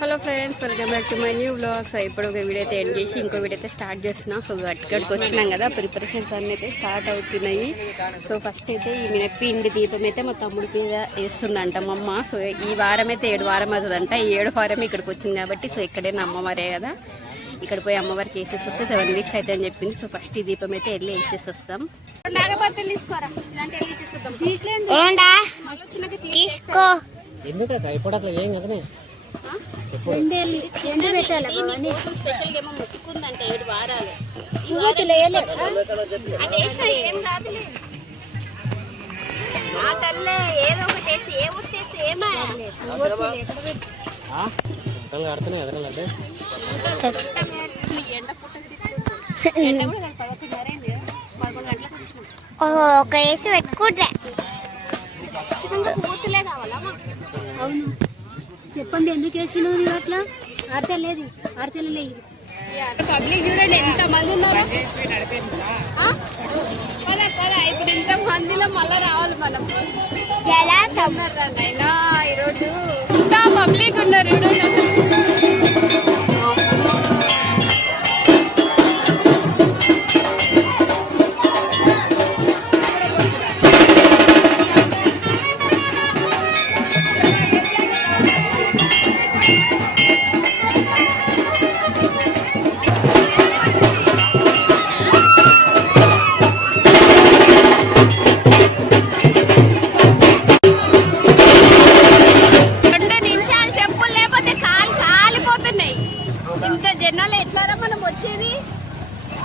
Hello friends, welcome back to my new blog. So ఇప్పుడు ఒక video అయితే end చేసి ఇంకో వీడియో అయితే స్టార్ట్ చేస్తున్నాం. సో అక్కడికి వచ్చినాం కదా, ప్రిపరేషన్స్ అన్నీ అయితే స్టార్ట్ అవుతున్నాయి. సో ఫస్ట్ అయితే ఈ మినప్పిండి దీపం అయితే మా తమ్ముడికి వేస్తుందంట మా అమ్మ. సో ఈ వారం అయితే 7 వారం అవుతుందంట. ఈ 7 వారం ఇక్కడికి వచ్చింది కాబట్టి సో ఇక్కడే నా అమ్మవారే కదా, ఇక్కడ పోయి అమ్మవారికి వేసేసి వస్తే 7 వీక్స్ అయితే అని చెప్పింది. సో ఫస్ట్ ఈ దీపం అయితే వెళ్ళి వేసేసి వస్తాం. ఇప్పుడు అట్లా ఏం కదనే స్పెషల్ ఏమో మొక్కుకుందంటే 7 వారాలు నా తల్లే ఏదో ఒకటి వేసి ఏ వచ్చేసి ఏమా కడుతున్నాయి ఎదరాలంటే ఎండ పుట్ట ఎండ కూడా 11 గంటలకు వచ్చినాం. ఒక వేసి పెట్టుకుంటే ఖచ్చితంగా పూర్తిలే కావాలా? అవును చెప్పండి, ఎందుకు వేసినావు నువ్వు అట్లా? ఆడతలేదు ఆడతలేదు. పబ్లిక్ చూడండి ఎంత మంది ఉన్నారు. ఇప్పుడు ఇంత మందిలో మళ్ళా రావాలి మనం. అయినా ఈరోజు ఇంత పబ్లిక్ ఉన్నారు చూడండి.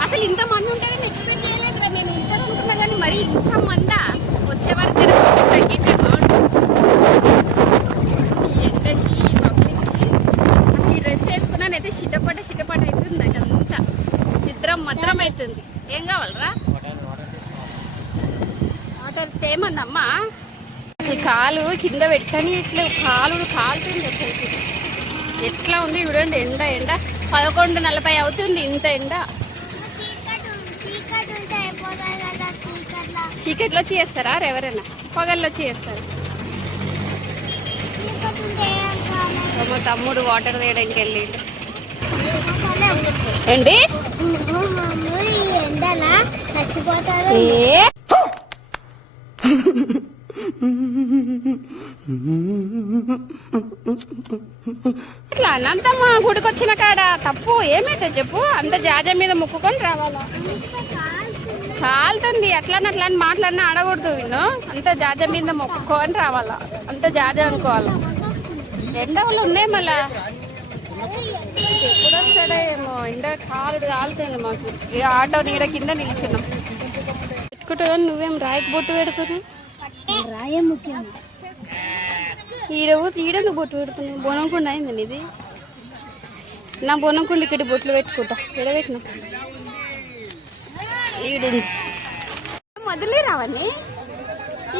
అసలు ఇంత మంది ఉంటారని ఎక్స్పెక్ట్ చేయలేదు కదా. నేను ఉంటారు అనుకున్నా కానీ మరి ఇంత మందా వచ్చే వరకు తగ్గితే బాగుంటుంది. ఎండకి పబ్లిక్కి అసలు ఈ డ్రెస్ వేసుకున్నానైతే చిటపట అవుతుంది. నాకు అంతా చిత్రం మద్రం అవుతుంది. ఏం కావాలరా? వాటర్ తేమందమ్మా. అసలు కాలు కింద పెట్టని ఇట్లా కాలు కాలుతుంది. అసలు ఎట్లా ఉంది చూడండి. ఎండ 11:40 అవుతుంది. ఇంత ఎండ. చీకట్లో చేస్తారా ఎవరైనా? పగల్లో చేస్తారు. మా తమ్ముడు వాటర్ తీయడానికి వెళ్ళిండు. ఏంటి ఇట్లా అన్నంత మా గుడికి వచ్చిన కాడ తప్పు ఏమైతే చెప్పు. అంత జాజ మీద మొక్కుకొని రావాలా? కాలుతుంది అట్లా అని మాట్లాడినా ఆడకూడదు. వీళ్ళు అంత జాజ మీద మొక్కుకొని రావాలా? అంత జాజ అనుకోవాలా? ఎండలు ఉన్నాయి మళ్ళా. ఎప్పుడు వస్తాడో ఏమో. ఎండ కాలుతుంది మాకు. ఈ ఆటో నీడ కింద నిల్చున్నాం. పెట్టుకుంటా. నువ్వేం రాయికి బొట్టు పెడుతున్నావు? రాయే ముఖ్యం. ఈడెందుకు బొట్టు పెడుతున్నావు? బోనంకుండా అయిందండి ఇది. నా బోనంకుండా ఇక్కడ బొట్లు పెట్టుకుంటా. ఎడబెట్టినా ఈడింది. మొదలే రావని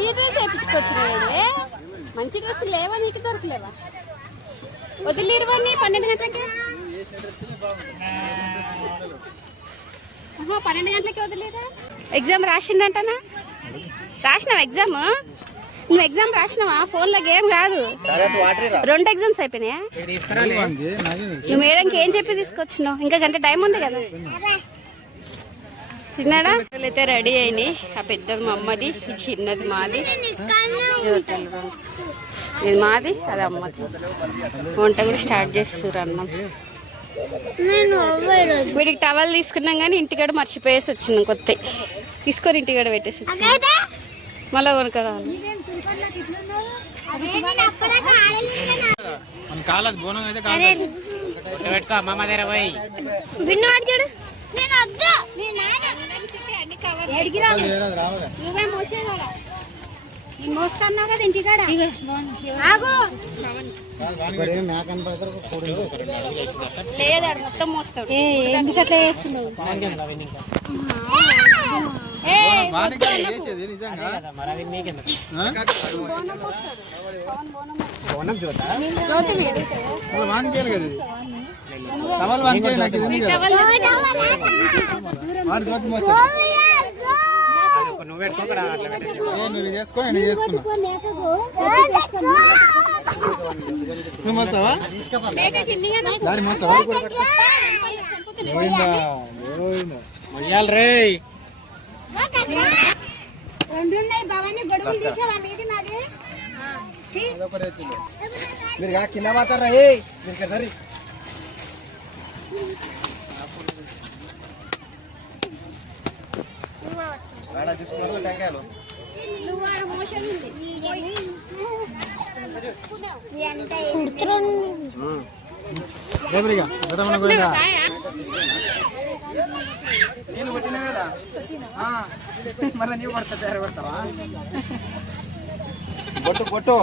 ఈ డ్రెస్ వేయించుకొచ్చినవి. మంచి డ్రెస్సులు లేవా? నీకు దొరకలేవా? వదిలేరువని 12 గంటలకి. 12 గంటలకి వదిలేదా? ఎగ్జామ్ రాసిండంటనా? రాసినావా ఎగ్జామ్? నువ్వు ఎగ్జామ్ రాసినావా? ఫోన్లో గేమ్ కాదు. 2 ఎగ్జామ్స్ అయిపోయినాయా? నువ్వు మేడంకి ఏం చెప్పి తీసుకొచ్చినావు? ఇంకా గంట టైం ఉంది కదా. చిన్నడా అయితే రెడీ అయినాయి. ఆ పెద్దది మా అమ్మది, ఈ చిన్నది మాది. ఇది మాది, అది అమ్మది. వంట కూడా స్టార్ట్ చేస్తారు. అన్నం వీడికి టవల్ తీసుకున్నాం కానీ ఇంటికాడ మర్చిపోయేసి వచ్చినాం. కొత్త తీసుకొని ఇంటికాడ పెట్టేసి మళ్ళా కొనుక్కరావాలి. మోస్తున్నావు కదా ఇంటికాడ. లేదా మొత్తం మోస్తాడు. ఎందుకు అట్లా చేస్తున్నావు? జ్యోతి మీద నువ్వు చేసుకో, నేను చేసుకున్నా. మొయ్యాలి రే రెండు ఉన్నాయి భవాని గొడవలు తీసావా మీది మాది మీరు కింద మాతారా మీరు కదరి టెంకాయలు నేను కొట్టినా కదా మళ్ళీ నీవు పడతా తయారు పడతావా కొట్టు కొట్టు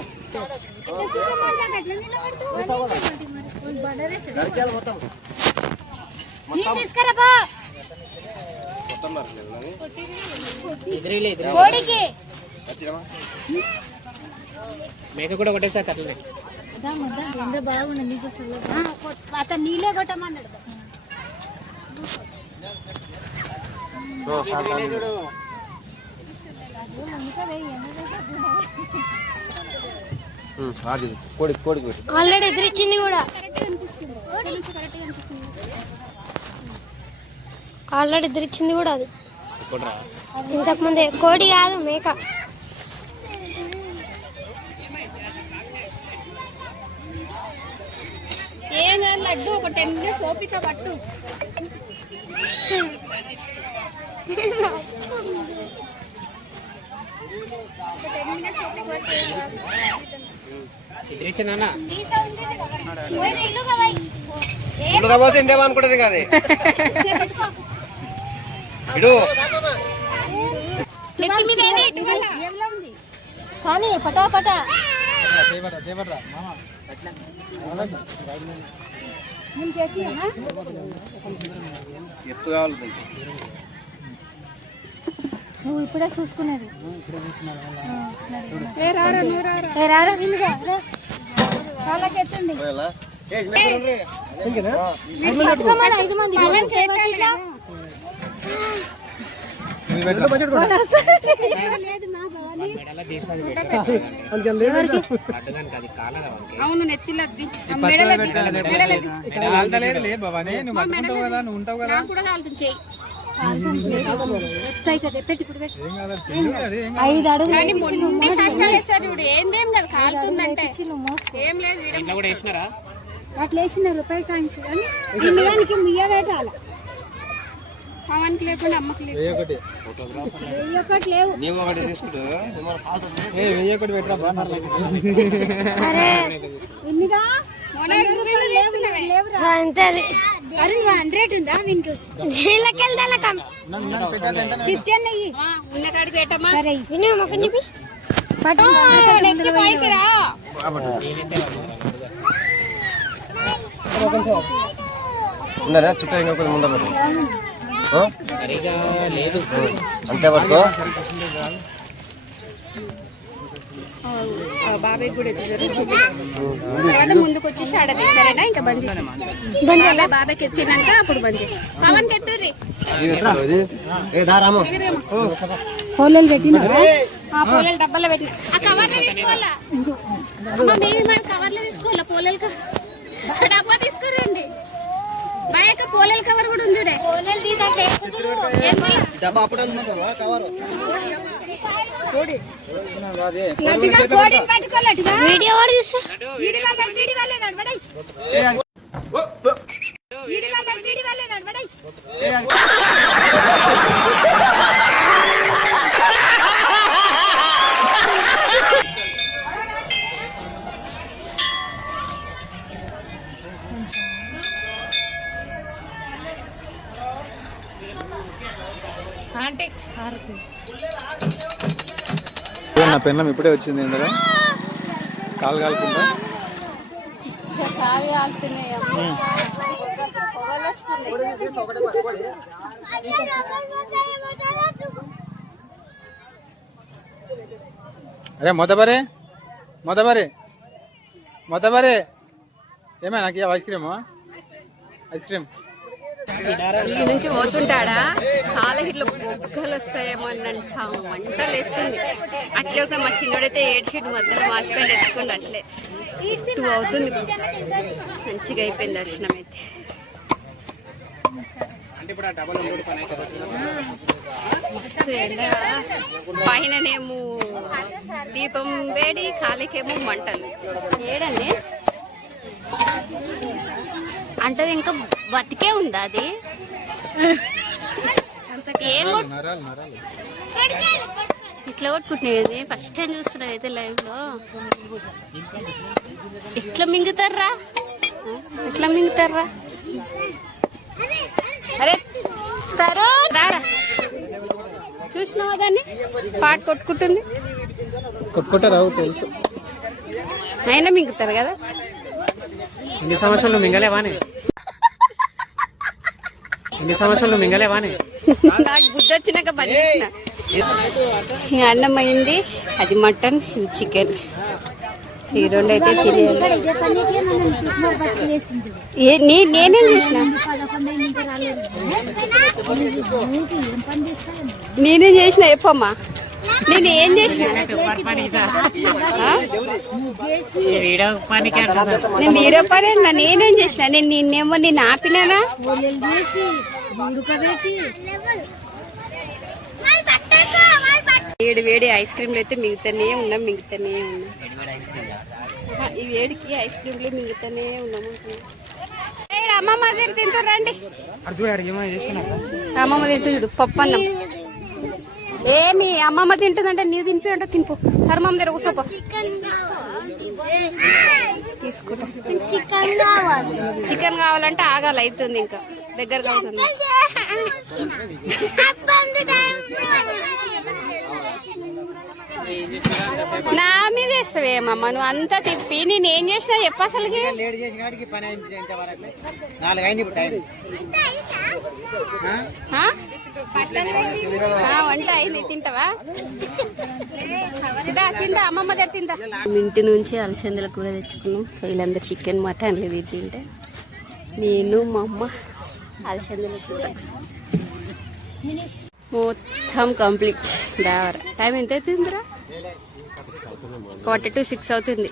మేక కూడా కొట్టేసాక అట్లనే బాగుంది అతను నీళ్ళే కొట్టమన్నాడు కోడికి కోడికి పెట్టు ఆల్రెడీ ఎదిరించింది కూడా ఆల్రెడీ ఎదిరించింది కూడా అది ఇంతకు ముందే కోడి కాదు మేక ఏం కాదు లడ్డు ఒక 10 మినిట్స్ ఓపిక పట్టు ఎదిరించిందన్నా ఇల్లుగా పోతే ఇందేమనుకుంటది కాదు ఇడు కానీ పటా పటా నేను చేసి ఎత్తు కావాలి నువ్వు ఇప్పుడే చూసుకునేది వాళ్ళకి ఎత్తండి 5 మంది అవును నెత్తిలద్ది కూడా కాలుతుంది చెయ్యి 5 అడుగులు కానీ మొండి కష్టాలు వేస్తారు చూడు ఏందేం కదా కాలుతుందంటే ఏం లేదు ఇంట్లో కూడా వేసినారా అట్లా వేసిన రూపాయి కాంచి కానీ ఇల్లుగానికి ముయ్య పెట్టాల పవన్కి లేకుండా అమ్మకి లేదు ఒకటి లేవు నీవు ఒకటి తీసుకుంటు అరే ఎన్నిగా అంతే అరే 100 ఉందా వీనికి సరే పైకి రా ఉన్నారా చుట్టూ ఇంకొక ముందర సరిగా లేదు అంతే పట్టుకో బాబాయ్ కూడా తర్వాత ముందుకు వచ్చేసి ఆడ తీసారైనా ఇంకా బంద్ చేయాలి బాబాయ్కి ఎత్తినాక అప్పుడు బంద్ చేయాలి పవన్కి ఎత్తుర్రి పోలేలు పెట్టిన పోలేలు డబ్బాలో పెట్టిన ఆ కవర్లో తీసుకోవాలా మేము కవర్లో తీసుకోవాలా పోలేలు డబ్బా తీసుకురండి బయట పోలేల కవర్ కూడా ఉంది డబ్బా అప్పుడు వీడియో నా పెన్నం ఇప్పుడే వచ్చింది ఇందులో కాలు కాలుకుంటా అరే మొదబరే మొదబరే మొదబరే ఏమైనా నాకు ఐస్ క్రీమ్ ఈ నుంచి పోతుంటాడా కాళ్ళకి ఇట్లా బొగ్గలు వస్తాయేమో అన్నంత మంటలు వేస్తుంది. అట్లే ఒక మా చిన్నోడైతే ఏడ్చిడు మధ్యలో మాసిపోయింది ఎత్తుకుండు. అట్లే 2 అవుతుంది. మంచిగా అయిపోయింది దర్శనం అయితే. మస్తు ఎండ, పైననేమో దీపం వేడి, కాలికేమో మంటలు. ఏడండి అంటే ఇంకా బతికే ఉందా అది? ఏం ఇట్లా కొట్టుకుంటున్నాయి. ఫస్ట్ టైం చూస్తున్నా అయితే లైవ్ లో. ఎట్లా మింగుతారా, ఎట్లా మింగుతారా? అరే తరు రారా, చూసినావా దాన్ని పాట కొట్టుకుంటుంది? కొట్టుకుంటారు తెలుసు. అయినా మింగుతారు కదా. ఎన్ని సంవత్సరాలు మింగలేవానే, ఎన్ని సంవత్సరాలు మింగలేవానే. నాకు బుద్ధి వచ్చినాక బంద్ చేసిన. ఇంకా అన్నం అయింది, అది మటన్, ఇది చికెన్. ఈ రెండు అయితే తినేయాలి. నేనేం చేసిన, నేనేం చేసిన చెప్పమ్మా. నేను ఏం చేసిన? నేను వీడియో పని అన్నా. నేనేం చేసిన? నేను నిన్నేమో నేను ఆపినానా? వేడి వేడి ఐస్ క్రీమ్లు అయితే మిగతానే ఉన్నాం. ఈ వేడికి ఐస్ క్రీమ్లు మిగతానే ఉన్నాము. అమ్మమ్మ దగ్గర తింటారండి. అమ్మమ్మ తింటుంది పప్పు అన్నం. ఏమి అమ్మమ్మ తింటుందంటే నీవు తినిపి అంటే తినిపో. సరమమ్మ దగ్గర కూర్చోపో. తీసుకుంటా. చికెన్ కావాలంటే ఆగాలి, అవుతుంది ఇంకా దగ్గరగా అవుతుంది. నా మీద వేస్తావేమమ్మా నువ్వు అంతా తిప్పి. నేను ఏం చేసినా చెప్ప అసలు. వంట అయింది, తింటావా? తింటా అమ్మమ్మ దగ్గర తింటా. ఇంటి నుంచి అలసందల కూర తెచ్చుకున్నాం. సో వీళ్ళందరూ చికెన్ మటన్ లేదు తింటే, నేను మా అమ్మ అలసందల కూర మొత్తం కంప్లీట్. దావర టైం ఎంత అవుతుందిరా? 4:46 అవుతుంది.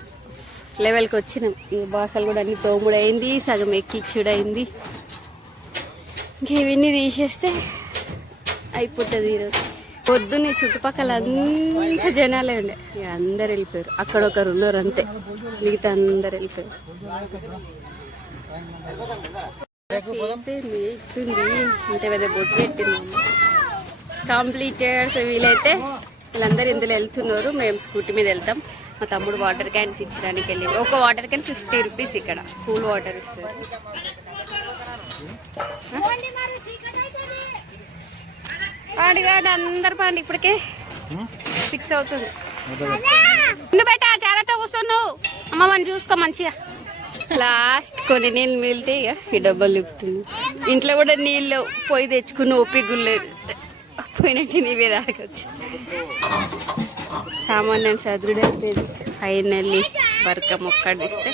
లెవెల్కి వచ్చినాం. ఇంక బాసలు కూడా అన్ని తోముడు అయింది, సగం ఎక్కిచ్చుడు అయింది. ఇంకేవన్నీ తీసేస్తే అయిపోతుంది ఈరోజు. పొద్దున్న చుట్టుపక్కల అంతా జనాలే ఉండే, ఇక అందరు వెళ్ళిపోయారు. అక్కడ ఒకరు ఉన్నారు అంతే, మిగతా అందరు వెళ్ళిపోయారు. ఇట్లుంది ఇంత పెద్ద బొట్టు పెట్టింది కంప్లీటెడ్. సో వీలైతే వీళ్ళందరూ ఇందులో వెళ్తున్నారు, మేము స్కూటీ మీద వెళ్తాం. మా తమ్ముడు వాటర్ క్యాన్స్ ఇచ్చడానికి వెళ్ళింది. ఒక వాటర్ క్యాన్ 50 రూపీస్. ఇక్కడ కూల్ వాటర్ ఇస్తారు. పాడిగాడు అందరు పాండి. ఇప్పటికే 6 అవుతుంది. నువ్వు బెట్టా చాలాతో కూర్చున్నావు. అమ్మమ్మని చూసుకో మంచిగా. లాస్ట్ కొన్ని నీళ్ళు మిగిలితే ఇక ఈ డబ్బాలు నింపుతుంది. ఇంట్లో కూడా నీళ్ళు పోయి తెచ్చుకుని ఓపికలేదు. పోయినట్టు నీవే తాగొచ్చు. సామాన్ నేను సదురుడు అయిపోయింది. ఫైనల్లీ బర్క మొక్కడిస్తే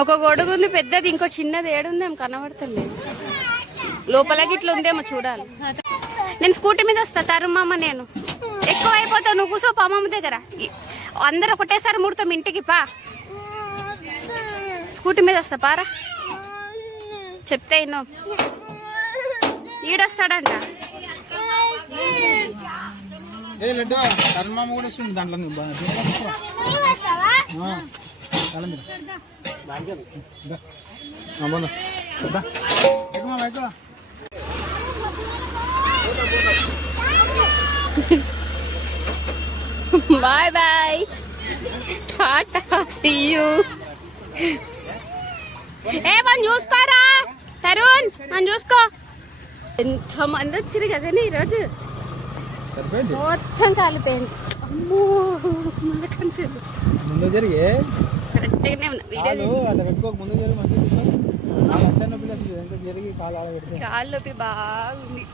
ఒక గొడుగు ఉంది పెద్దది, ఇంకో చిన్నది ఏడుందేమో కనబడతలేదు. లోపలకి ఇట్లా ఉందేమో చూడాలి. నేను స్కూటీ మీద వస్తా తరుమమ్మ. నేను ఎక్కువ అయిపోతావు, నువ్వు కూర్చోప అమ్మమ్మ దగ్గర. అందరు ఒకటేసారి ముడతాం ఇంటికి. పా స్కూటీ మీద వస్తా పారా. చెప్తే ఇన్నో ఈడొస్తాడంట. Bye bye, tata, see you. ఏ మనం చూసుకోరా తరుణ్, మనం చూసుకో. ఎంత మంది వచ్చారు కదండి ఈరోజు. మొత్తం కాలిపోయింది. అమ్మో ముందు జరిగే కరెక్ట్గానే కాళ్ళు నొప్పి బాగుంది.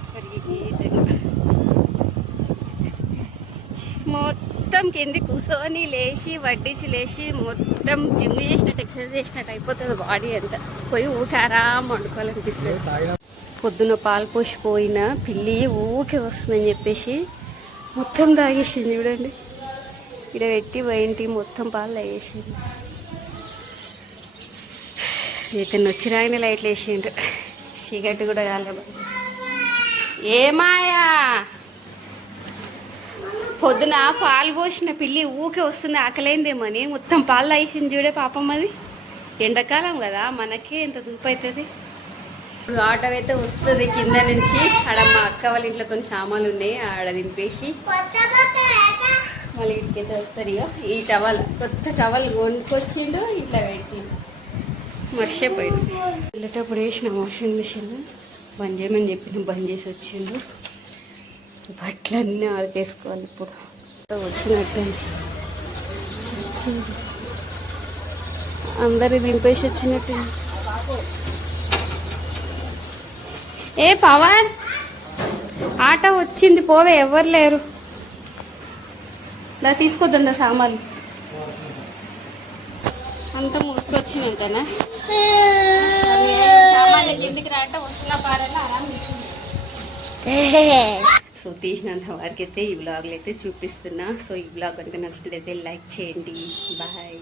మొత్తం కింది కూర్చొని లేచి వడ్డించి లేచి మొత్తం జిమ్ చేసినట్టు ఎక్సర్సైజ్ చేసినట్టు అయిపోతుంది బాడీ అంతా. పోయి ఊకే ఆరాం వండుకోవాలనిపిస్తుంది. పొద్దున పాలు పోసిపోయిన పిల్లి ఊకే వస్తుందని చెప్పేసి మొత్తం తాగేసింది. చూడండి ఇక్కడ పెట్టి పోయింటి మొత్తం పాలు తాగేసింది. ఇతను వచ్చి రాగానే లైట్లు వేసిండు. చీకటి కూడా కాలేదు. ఏమాయా పొద్దున పాలు పోసిన పిల్లి ఊకే వస్తుంది ఆకలేందేమని మొత్తం పాలు తాగేసింది. చూడే పాపం, అది ఎండాకాలం కదా మనకే ఎంత దూపు అవుతుంది. ఇప్పుడు ఆటో అయితే వస్తుంది కింద నుంచి. ఆడ మా అక్క వాళ్ళ ఇంట్లో కొన్ని సామాన్లు ఉన్నాయి, ఆడ దింపేసి మళ్ళీ ఇంటికైతే వస్తారు. ఇక ఈ టవల్ కొత్త టవల్ కొనుక్కొచ్చిండు, ఇట్లా పెట్టిండు. మర్చిపోయిండు. వెళ్ళేటప్పుడు వేసిన వాషింగ్ మిషన్ బంద్ చేయమని చెప్పిన, బంద్ చేసి వచ్చిండు. బట్టలన్నీ ఆరికేసుకోవాలి. ఇప్పుడు వచ్చినట్టు అందరు దింపేసి వచ్చినట్టు. ఏ పవన్ ఆటో వచ్చింది, పోవే, ఎవరు లేరు. దా తీసుకొద్దా సామాన్లు అంతా మూసుకొచ్చినంతనా. సామాన్లు కిందికి రాట వస్తున్నా పారాలి ఆరాం. సో తీసినంత వరకు అయితే ఈ బ్లాగ్లు అయితే చూపిస్తున్నా. సో ఈ బ్లాగ్ కనుక నచ్చినట్లయితే లైక్ చేయండి. బాయ్.